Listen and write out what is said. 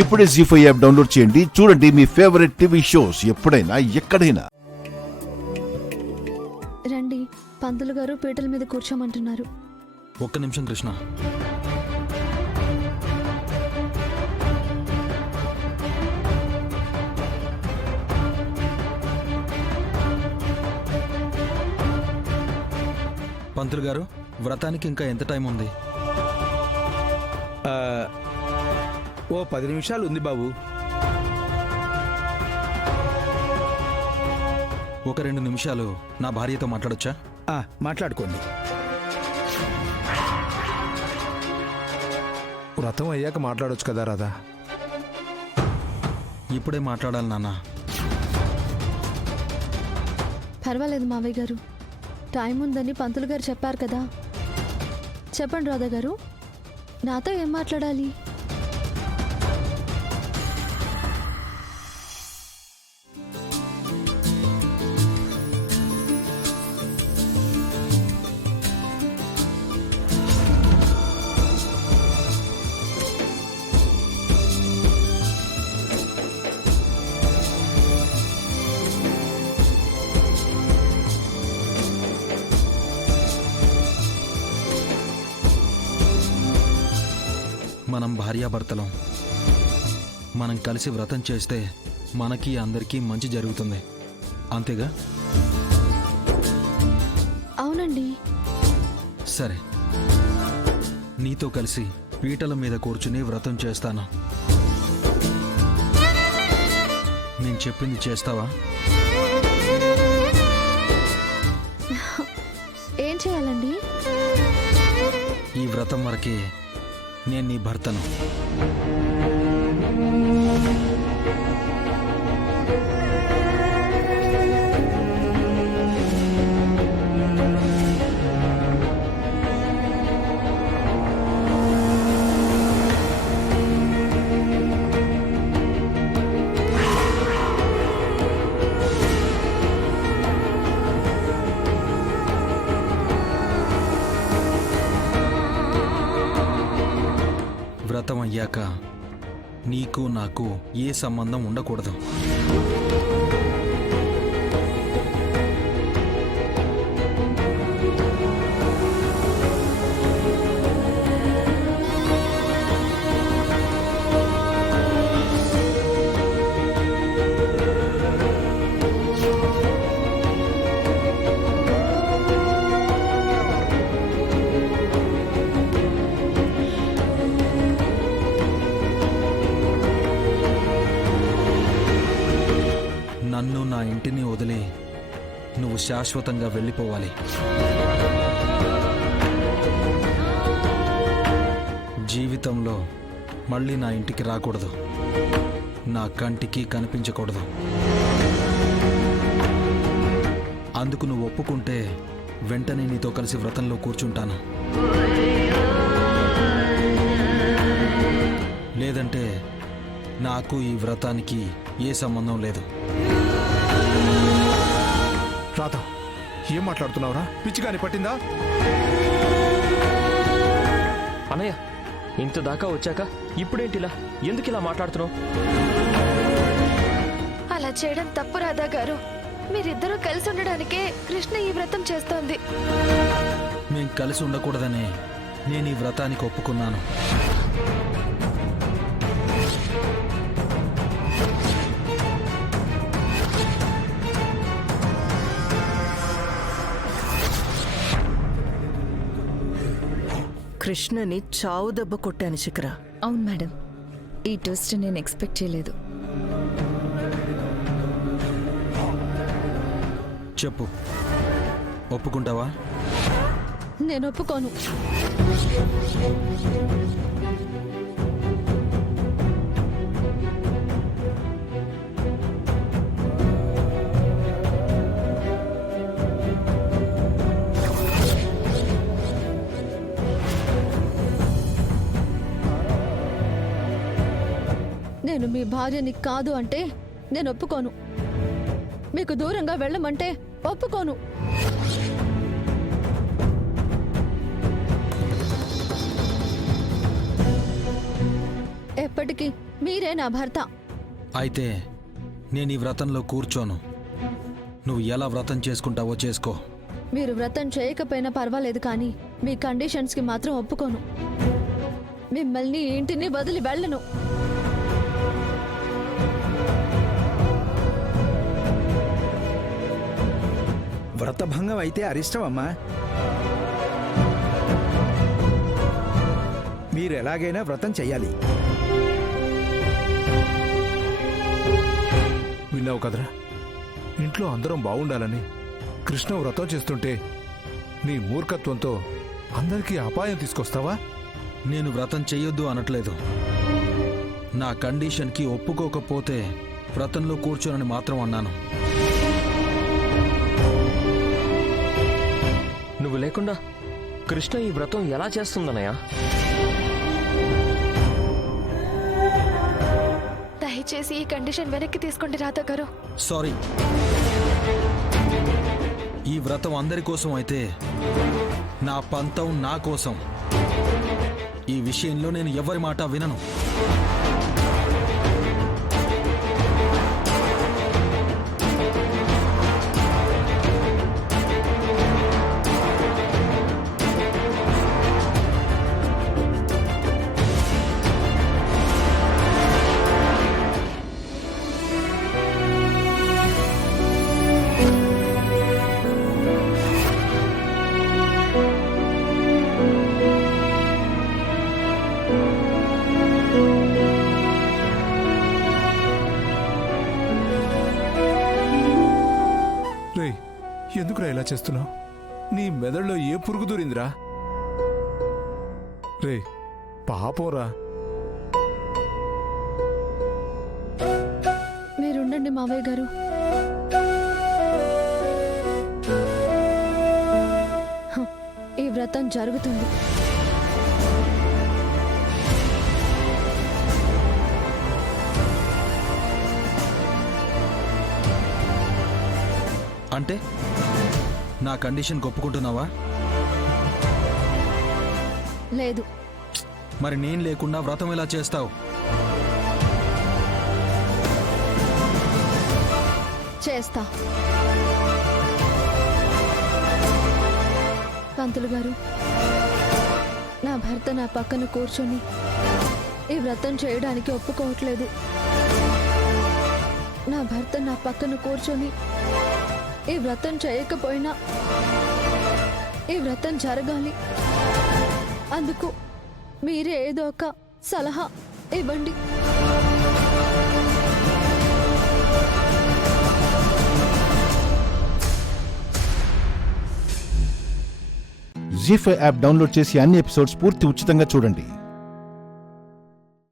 ఇప్పుడే జీ5 app download చేయండి. చూడండి మీ ఫేవరెట్ టీవీ షోస్ ఎప్పుడైనా ఎక్కడైనా. రండి, పంతులు గారు పీటల మీద కూర్చోమంటున్నారు. ఒక్క నిమిషం కృష్ణ. పంతులు గారు, వ్రతానికి ఇంకా ఎంత టైం ఉంది? ఓ 10 నిమిషాలు ఉంది బాబు. ఒక 2 నిమిషాలు నా భార్యతో మాట్లాడొచ్చా? మాట్లాడుకోండి. వ్రతం అయ్యాక మాట్లాడొచ్చు కదా రాధా. ఇప్పుడే మాట్లాడాలి నాన్న. పర్వాలేదు మావయ్య గారు, టైం ఉందని పంతులు గారు చెప్పారు కదా. చెప్పండి రాధా గారు, నాతో ఏం మాట్లాడాలి? మనం భార్యాభర్తలం. మనం కలిసి వ్రతం చేస్తే మనకి అందరికీ మంచి జరుగుతుంది, అంతేగా? అవునండి. సరే, నీతో కలిసి పీటల మీద కూర్చుని వ్రతం చేస్తాను. నేను చెప్పింది చేస్తావా? ఏం చేయాలండి? ఈ వ్రతం వరకే నేను నీ భర్తను. వ్రతం అయ్యాక నీకు నాకు ఏ సంబంధం ఉండకూడదు. నన్ను, నా ఇంటిని వదిలి నువ్వు శాశ్వతంగా వెళ్ళిపోవాలి. జీవితంలో మళ్ళీ నా ఇంటికి రాకూడదు, నా కంటికి కనిపించకూడదు. అందుకు నువ్వు ఒప్పుకుంటే వెంటనే నీతో కలిసి వ్రతంలో కూర్చుంటాను. లేదంటే నాకు ఈ వ్రతానికి ఏ సంబంధం లేదు. రాధా, ఏం మాట్లాడుతున్నావురా? పిచ్చిగాని పట్టిందా? అన్నయ్య, ఇంత దాకా వచ్చాక ఇప్పుడేంటిలా? ఎందుకు ఇలా మాట్లాడుతున్నావు? అలా చేయడం తప్పు రాధా గారు. మీరిద్దరూ కలిసి ఉండడానికే కృష్ణ ఈ వ్రతం చేస్తోంది. మేం కలిసి ఉండకూడదనే నేను ఈ వ్రతానికి ఒప్పుకున్నాను. కృష్ణని చావు దెబ్బ కొట్టాను శిఖర. అవును మేడం, ఈ ట్విస్ట్ నేను ఎక్స్పెక్ట్ చేయలేదు. చెప్పు, ఒప్పుకుంటావా? నేను ఒప్పుకోను. నేను మీ భార్యని కాదు అంటే నేను ఒప్పుకోను. మీకు దూరంగా వెళ్ళమంటే ఒప్పుకోను. ఎప్పటికీ మీరే నా భర్త. అయితే నేను ఈ వ్రతంలో కూర్చోను. నువ్వు ఎలా వ్రతం చేసుకుంటావో చేసుకో. మీరు వ్రతం చేయకపోయినా పర్వాలేదు, కానీ మీ కండిషన్స్కి మాత్రం ఒప్పుకోను. మిమ్మల్ని ఈ ఇంటిని వదిలి వెళ్ళను. వ్రతభంగం అయితే అరిష్టం అమ్మా. మీరు ఎలాగైనా వ్రతం చెయ్యాలి. విన్నావు కదరా, ఇంట్లో అందరం బాగుండాలని కృష్ణ వ్రతం చేస్తుంటే నీ మూర్ఖత్వంతో అందరికీ అపాయం తీసుకొస్తావా? నేను వ్రతం చెయ్యొద్దు అనట్లేదు. నా కండిషన్కి ఒప్పుకోకపోతే వ్రతంలో కూర్చోనని మాత్రం అన్నాను. నువ్వు లేకుండా కృష్ణ ఈ వ్రతం ఎలా చేస్తుందన్నయ్య? దయచేసి ఈ కండిషన్ వెనక్కి తీసుకోండి రాధా గారు. సారీ. ఈ వ్రతం అందరి కోసం అయితే నా పంతం నా కోసం. ఈ విషయంలో నేను ఎవరి మాట వినను. రేయ్, ఎందుకురా ఇలా చేస్తున్నావు? నీ మెదడులో ఏ పురుగు దూరిందిరా? రే, పాపంరా. మీరుండండి మావయ్య గారు. హ, ఈ వ్రతం జరుగుతుంది. అంటే నా కండిషన్ ఒప్పుకుంటున్నావా? లేదు. మరి నేను లేకుండా వ్రతం ఎలా చేస్తావు? చేస్తా. పంతులు గారు, నా భర్త నా పక్కన కూర్చొని ఈ వ్రతం చేయడానికి ఒప్పుకోవట్లేదు. నా భర్త నా పక్కన కూర్చొని ఈ వ్రతం చేయకపోయినా ఈ వ్రతం జరగాలి. అందుకు మీరే ఏదో ఒక సలహా ఇవ్వండి. జీ5 యాప్ డౌన్లోడ్ చేసి అన్ని ఎపిసోడ్స్ పూర్తి ఉచితంగా చూడండి.